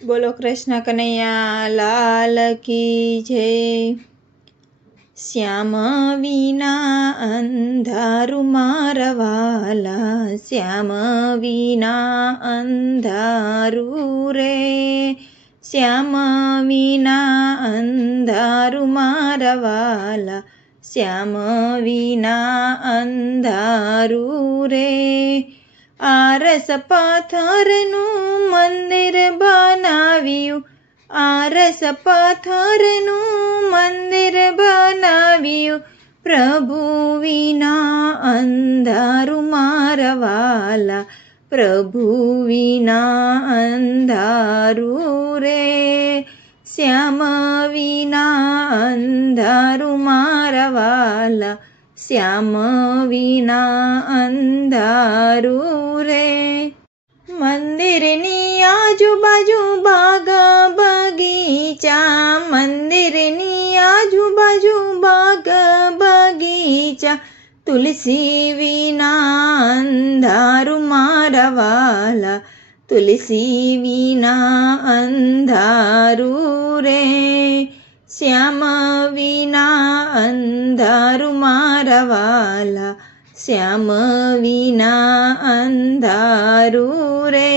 બોલો કૃષ્ણ કનૈયા લાલ કી જય। શ્યામ વિના અંધારું મારા વાલા, શ્યામ વિના અંધારું રે, શ્યામ વિના અંધારું મારા વાલા, શ્યામ વિના અંધારું રે। આરસ પથ્થરનું મંદિર બનાવ્યું, આરસ પથ્થરનું મંદિર બનાવ્યું, પ્રભુ વિના અંધારું મારા વાલા, પ્રભુ વિના અંધારું રે, શ્યામ વિના અંધારું મારા વાલા, શ્યામ વિના અંધારું રે। મંદિરની આજુબાજુ બાગ બગીચા, મંદિરની આજુબાજુ બાગ બગીચા, તુલસી વિના અંધારું મારા વાલા, તુલસી વિના અંધારું રે, શ્યામ વિના અંધારું મારા વાલા, શ્યામ વિના અંધારું રે।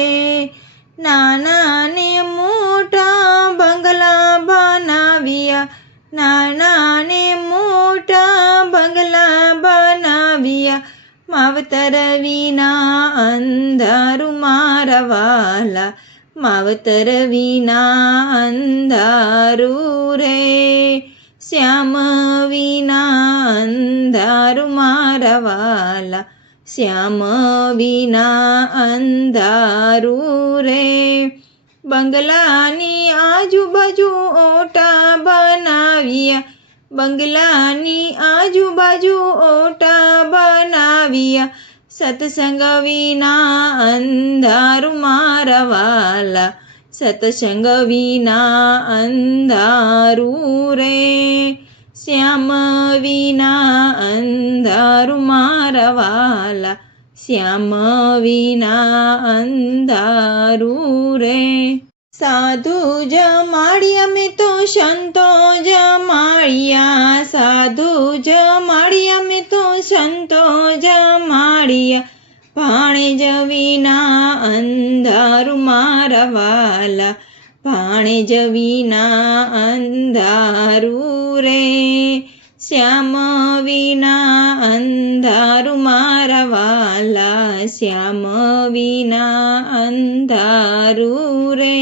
નાના ને મોટા બંગલા બનાવ્યા, નાના ને મોટા બંગલા બનાવ્યા, માવતર વિના અંધારું મારા વાલા, માવતર વિના અંધારું રે, શ્યામ વિના અંધારું મારા વાલા, શ્યામ વિના અંધારું રે। બંગલાની આજુબાજુ ઓટા બનાવ્યા, બંગલાની આજુબાજુ ઓટા બનાવ્યા, સત્સંગ વિના અંધારું મારા વાલા, સત્સંગ વિના અંધારું રે, શ્યામ વિના અંધારું મારા વાલા, શ્યામ વિના અંધારું રે। સાધુ જમાડ્યા મેં તો સંતો જમાડ્યા, સાધુ જમાડ્યા મેં તો સંતો જમાડ્યા, ભાણેજ વિના અંધારું મારા વાલા, ભાણેજ વિના અંધારું રે, શ્યામ વિના અંધારું મારા વાલા, શ્યામ વિના અંધારું રે।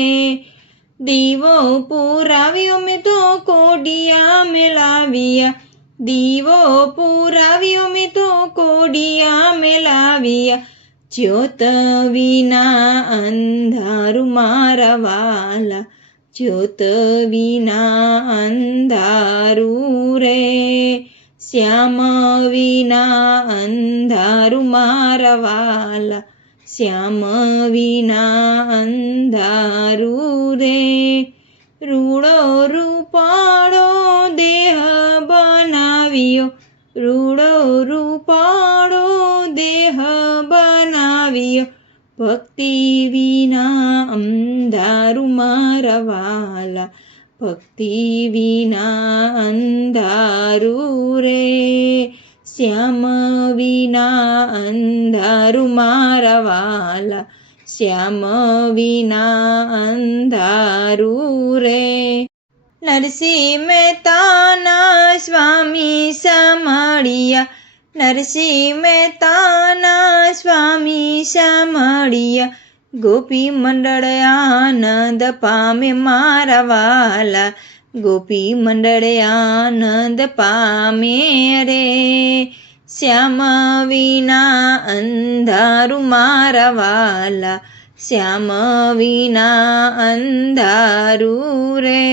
દીવો પુરાવ્યો મેં તો કોડિયા મેલાવ્યા, દીવો પુરાવ્યો મેં તો કોડિયા મેલાવ્યા, જ્યોત વિના અંધારું મારા વાલા, જ્યોત વિના અંધારું રે, શ્યામ વિના અંધારું મારા વાલા, શ્યામ વિના અંધારું રે। રૂડો રૂપાળો દેહ બનાવ્યો, રૂડો રૂપાળો દેહ બનાવ્યો, ભક્તિ વિના અંધારું મારા વાલા, ભક્તિ વિના અંધારું રે, શ્યામ વિના અંધારું મારા વાલા, શ્યામ વિના અંધારું રે। નરસિંહ મહેતાના સ્વામી સાંભળ્યા, નરસિંહ મહેતાના સ્વામી સાંભળ્યા, ગોપી મંડળ આનંદ પામે મારા વાલા, ગોપી મંડળ આનંદ પામે રે, શ્યામ વિના અંધારું મારા વાલા, શ્યામ વિના અંધારું રે।